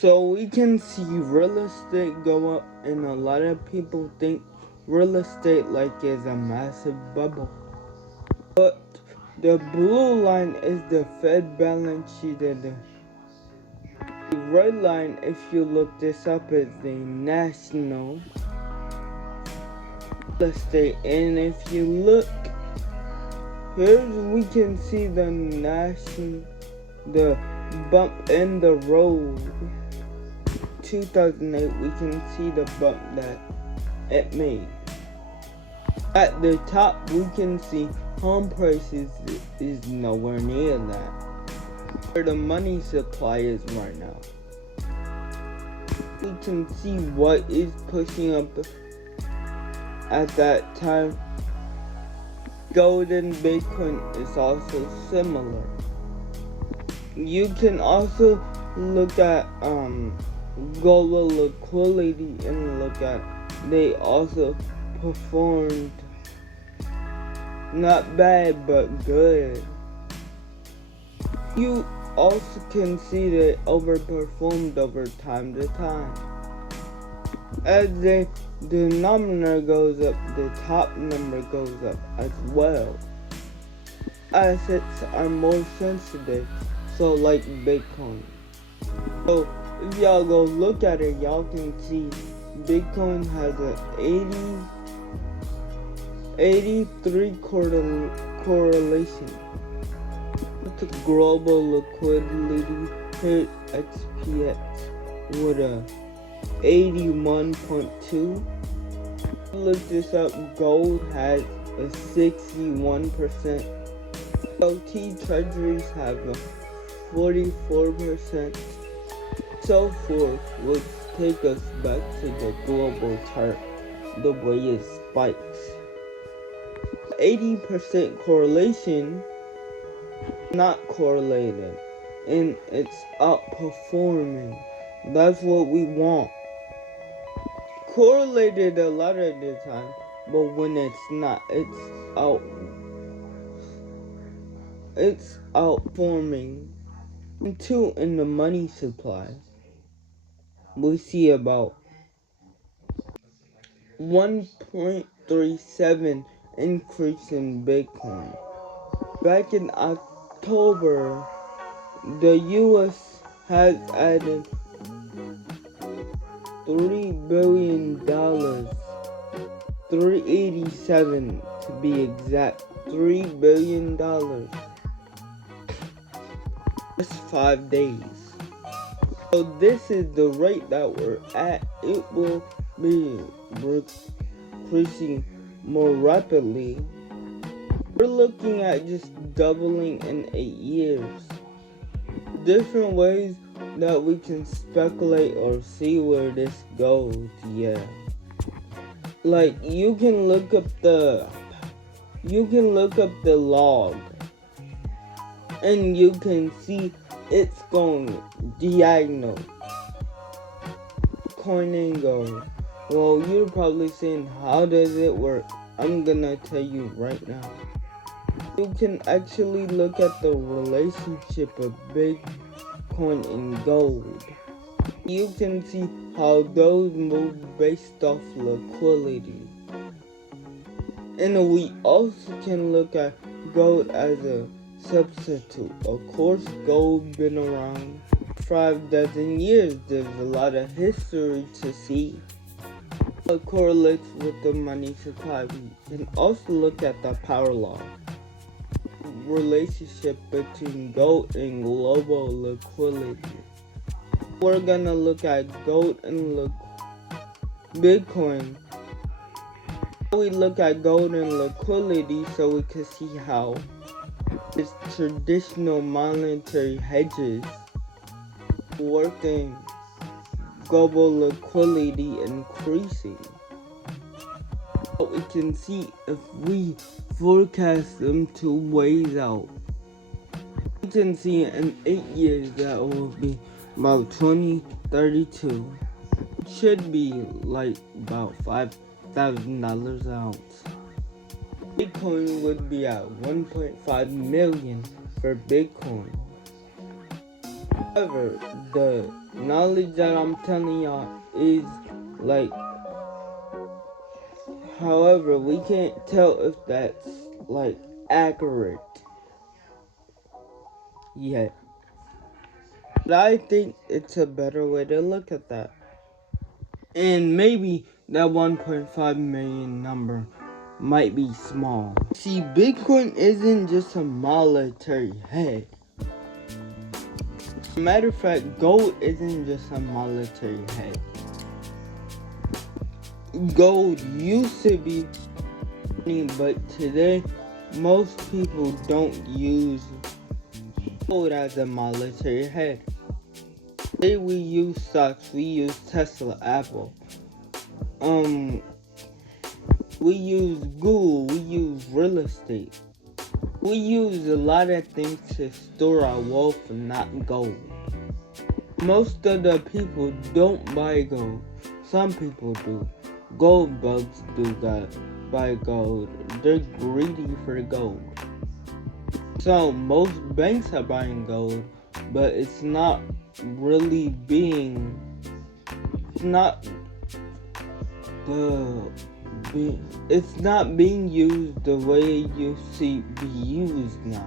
So we can see real estate go up, and a lot of people think real estate like is a massive bubble. But the blue line is the Fed balance sheet, and the red line, if you look this up, is the national real estate. And if you look here, we can see the bump in the road. 2008, we can see the bump that it made. At the top, we can see home prices is nowhere near that, where the money supply is right now. We can see what is pushing up at that time. Gold and Bitcoin is also similar. You can also look at global liquidity and look at they also performed not bad but good. You also can see they overperformed over time to time. As the denominator goes up, the top number goes up as well. Assets are more sensitive, so like Bitcoin. So if y'all go look at it, y'all can see Bitcoin has an 83 correlation with the global liquidity. Hit XPX with a 81.2. Look this up. Gold has a 61%. LT treasuries have a 44%. So forth will take us back to the global chart, the way it spikes. 80% correlation, not correlated, and it's outperforming. That's what we want. Correlated a lot of the time, but when it's not, it's outperforming. And two, in the money supply, we see about 1.37 increase in Bitcoin. Back in October, the US has added $3 billion, 387 to be exact, $3 billion. Just 5 days. So this is the rate that we're at. It will be increasing more rapidly. We're looking at just doubling in 8 years. Different ways that we can speculate or see where this goes, yeah. Like you can look up the log and you can see it's going diagonal. Coin ain't going. Well, you're probably saying, how does it work? I'm gonna tell you right now. You can actually look at the relationship of Bitcoin and gold. You can see how those move based off liquidity. And we also can look at gold as a substitute. Of course, gold been around 5 dozen years. There's a lot of history to see. It correlates with the money supply. We can also look at the power law. Relationship between gold and global liquidity. We're gonna look at gold and Bitcoin. We look at gold and liquidity so we can see how its traditional monetary hedges working, global liquidity increasing. But we can see if we forecast them 2 ways out. We can see in 8 years that will be about 2032. It should be like about $5,000 an ounce. Bitcoin would be at 1.5 million for Bitcoin. However, the knowledge that I'm telling y'all is like, however, we can't tell if that's like accurate yet. But I think it's a better way to look at that. And maybe that 1.5 million number might be small. See, Bitcoin isn't just a monetary head. Matter of fact, gold isn't just a monetary head. Gold used to be money, but today most people don't use gold as a monetary head. Today we use stocks, we use Tesla, Apple. We use Google, we use real estate. We use a lot of things to store our wealth and not gold. Most of the people don't buy gold. Some people do. Gold bugs do that, buy gold. They're greedy for gold. So most banks are buying gold, but it's not really being, it's not being used the way it used to be used now.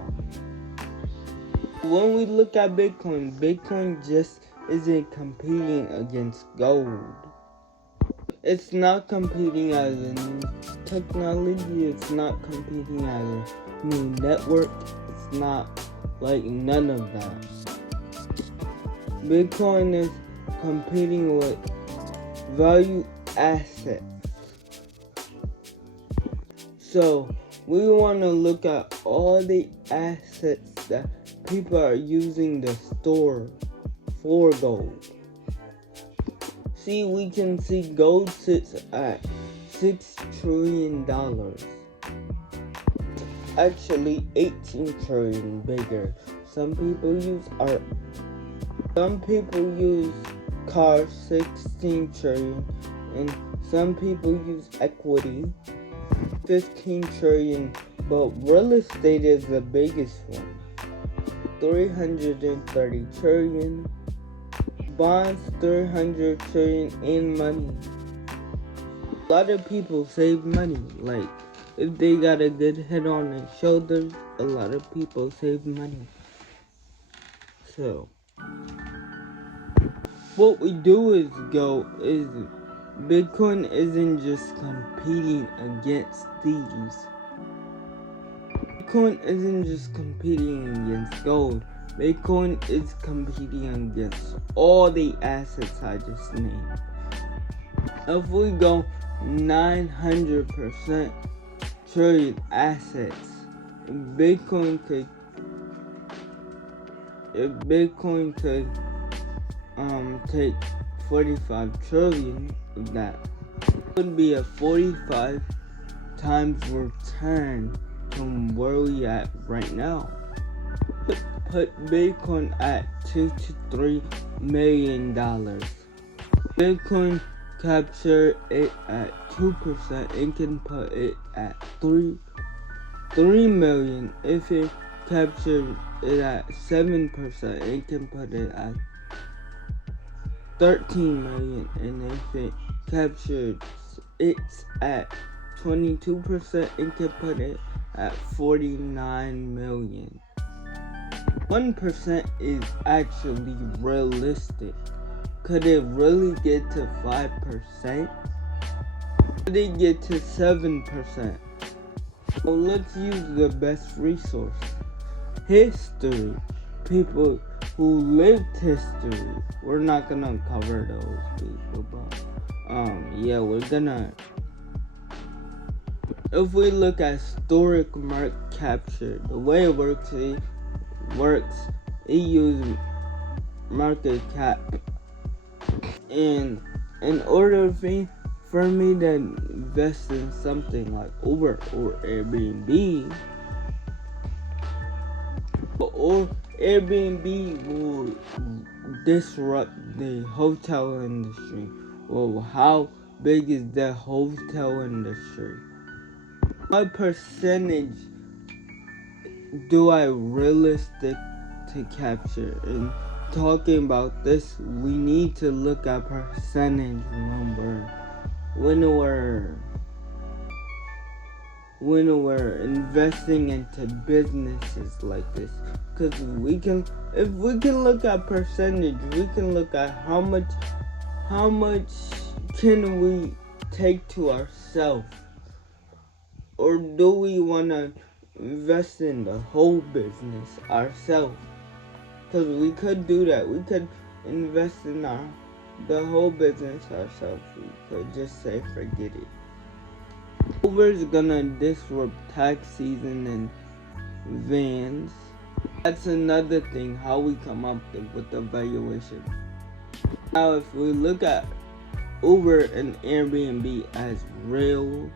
When we look at Bitcoin, Bitcoin just isn't competing against gold. It's not competing as a new technology, it's not competing as a new network, it's not like none of that. Bitcoin is competing with value assets. So we want to look at all the assets that people are using to store for gold. See, we can see gold sits at $6 trillion. Actually, 18 trillion bigger. Some people use art. Some people use cars, 16 trillion. And some people use equity, 15 trillion. But real estate is the biggest one. 330 trillion. Bonds, 300 trillion in money. A lot of people save money. Like, if they got a good head on their shoulders, a lot of people save money. So, what we do is Bitcoin isn't just competing against these. Bitcoin isn't just competing against gold. Bitcoin is competing against all the assets I just named. If we go 900% trillion assets, Bitcoin could take 45 trillion of that. It would be a 45 times return from where we at right now. Put Bitcoin at $2 to $3 million. Bitcoin capture it at 2% and can put it at 3 million. If it captured it at 7%, it can put it at 13 million. And if it captured it's at 22%, it can put it at 49 million. 1% is actually realistic. Could it really get to 5%? Could it get to 7%? Well, let's use the best resource. History. People who lived history. We're not gonna cover those people, but yeah, we're gonna. If we look at historic market capture, the way it works, it uses market cap. And in order for me to invest in something like Uber or Airbnb, or Airbnb will disrupt the hotel industry. Well, how big is the hotel industry? What percentage do I realistic to capture? And talking about this, we need to look at percentage when we're investing into businesses like this. Because if we can look at percentage, we can look at how much can we take to ourselves, or do we want to invest in the whole business ourselves? Because we could do that. We could invest in the whole business ourselves. We could just say forget it. Uber's gonna disrupt tax season and vans. That's another thing, how we come up with the valuation. Now if we look at Uber and Airbnb as real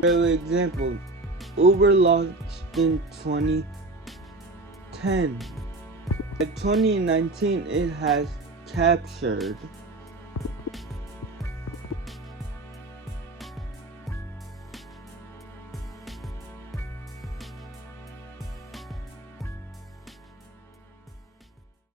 example, Uber launched in 2010. By 2019 it has captured